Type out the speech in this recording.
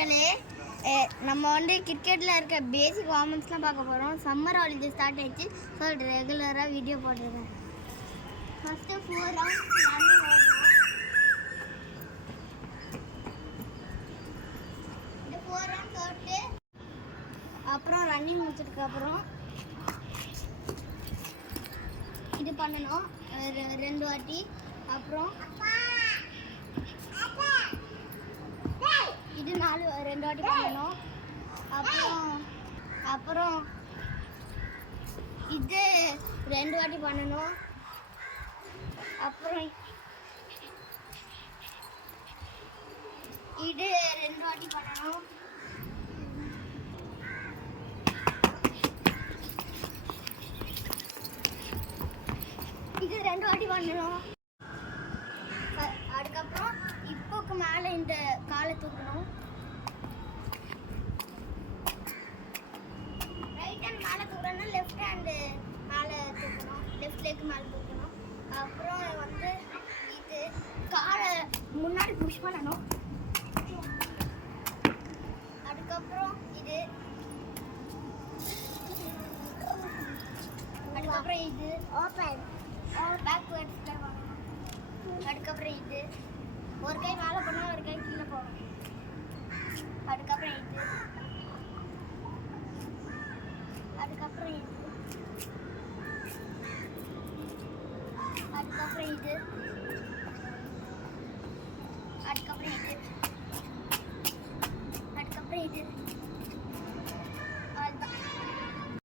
மக்களே, நம்ம வந்து கிரிக்கெட்டில் இருக்க பேசிக் வார்ம்அப்ஸ்லாம் பார்க்க போகிறோம். சம்மர் ஹாலிடே ஸ்டார்ட் ஆகிடுச்சு. ஸோ ரெகுலராக வீடியோ போட்டிருக்கேன். ஃபஸ்ட்டு 4 ரவுண்ட்ஸ் ரன்னிங் ஓடணும். இந்த 4 ரவுண்ட்ஸ் ஓட்டு அப்புறம் ரன்னிங் முடிச்சதுக்கப்புறம் இது பண்ணணும் 2 வாட்டி. அப்புறம் இது 2 வாட்டி பண்ணணும். அப்புறம் இது 2 வாட்டி பண்ணணும். அப்புறம் இது 2 வாட்டி பண்ணணும். இது 2 வாட்டி பண்ணணும். அதுக்கப்புறம் இப்போக்கு மேலே இந்த காலை தூக்கணும். ரைட் ஹேண்ட் மேலே தூக்கணும்னா லெஃப்ட் ஹேண்டு மேலே தூக்கணும். லெஃப்ட் லெக் மேலே தூக்கணும். அப்புறம் வந்து இது காலை முன்னாடி புஷ் பண்ணணும். அதுக்கப்புறம் இது ஓப்பன் பேக்வேர்ட்ஸில் பண்ணணும். அதுக்கப்புறம் இது ஒரு கை மேலே போனால் ஒரு கை கீழே போகணும். அதுக்கப்புறம் இது அதுக்கப்புறம் இது